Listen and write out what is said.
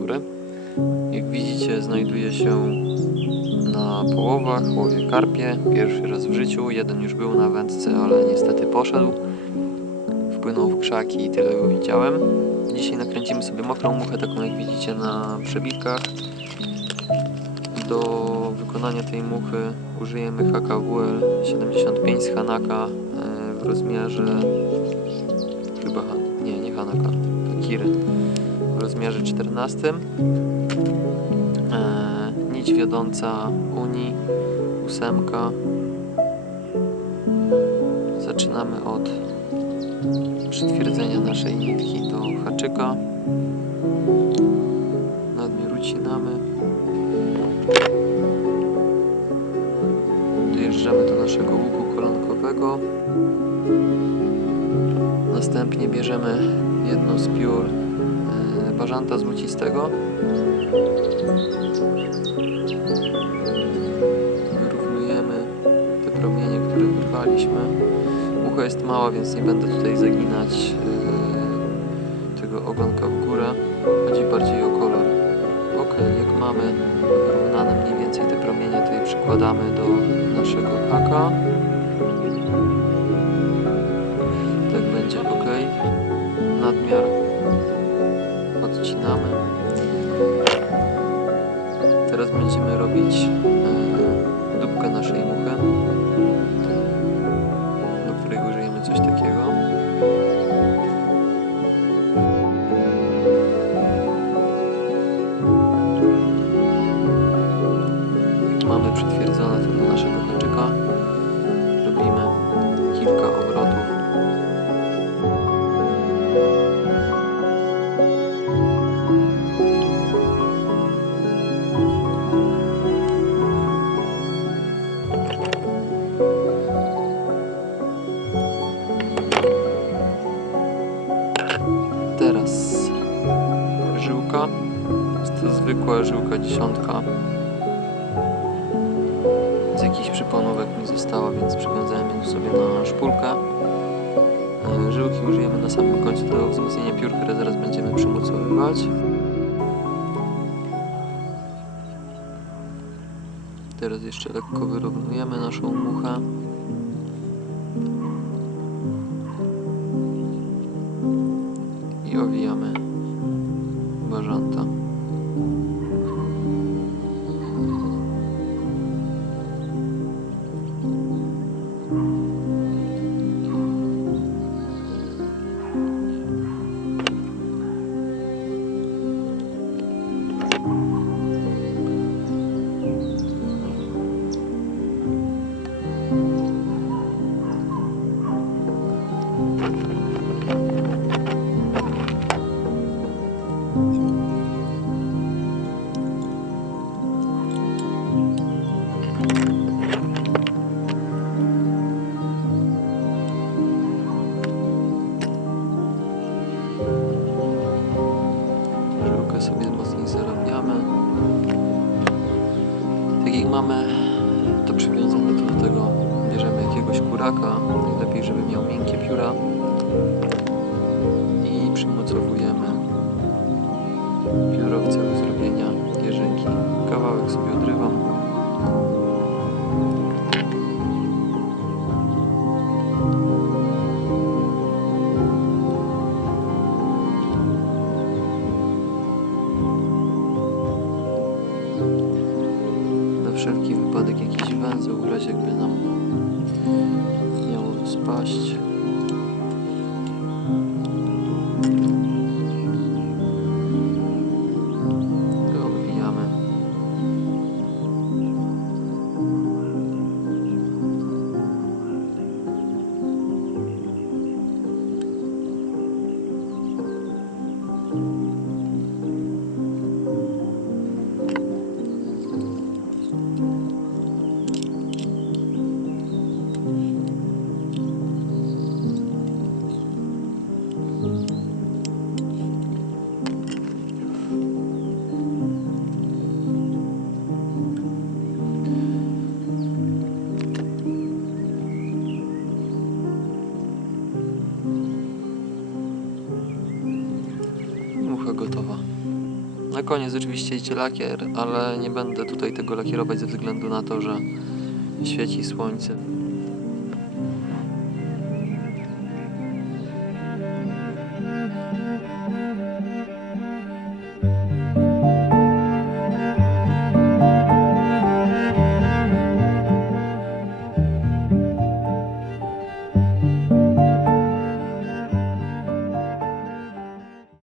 dobry. Jak widzicie, znajduję się na połowach, łowię karpie. Pierwszy raz w życiu. Jeden już był na wędce, ale niestety poszedł. Wpłynął w krzaki i tyle go widziałem. Dzisiaj nakręcimy sobie mokrą muchę, taką jak widzicie na przebitkach. Do wykonania tej muchy użyjemy HKWL 75 z Hanaka e, w rozmiarze chyba nie, nie Hanaka, Kiry rozmiarze 14 e, nić wiodąca Uni ósemka. Zaczynamy od przytwierdzenia naszej nitki do haczyka. Nadmiar ucinamy. Dojeżdżamy do naszego łuku kolankowego następnie bierzemy jedną z piór bażanta złocistego wyrównujemy te promienie, które wyrwaliśmy. Mucha jest mała, więc nie będę tutaj zaginać e, tego ogonka w górę. Chodzi bardziej o kolor. Ok, jak mamy wyrównane mniej więcej te promienie to je przykładamy do naszego haka tak będzie ok nadmiar odcinamy teraz będziemy robić e, dupkę naszej muchy do której użyjemy coś takiego. Mamy przytwierdzone to do naszego haczyka robimy kilka obrotów zwykła żyłka dziesiątka. Z jakichś przyponówek mi została, więc przywiązałem ją sobie na szpulkę. E, Żyłki użyjemy na samym końcu do wzmocnienia piór, które zaraz będziemy przymocowywać. Teraz jeszcze lekko wyrównujemy naszą muchę. i owijamy bażanta. Jak mamy to przywiązane, to do tego bierzemy jakiegoś kuraka. Najlepiej, żeby miał miękkie pióra. I przymocowujemy pióro w celu zrobienia jeżynki. Kawałek sobie odrywam. Jakiś węzeł, w razie jakby nam miało spaść. gotowa. Na koniec oczywiście idzie lakier, ale nie będę tutaj tego lakierować ze względu na to, że świeci słońce.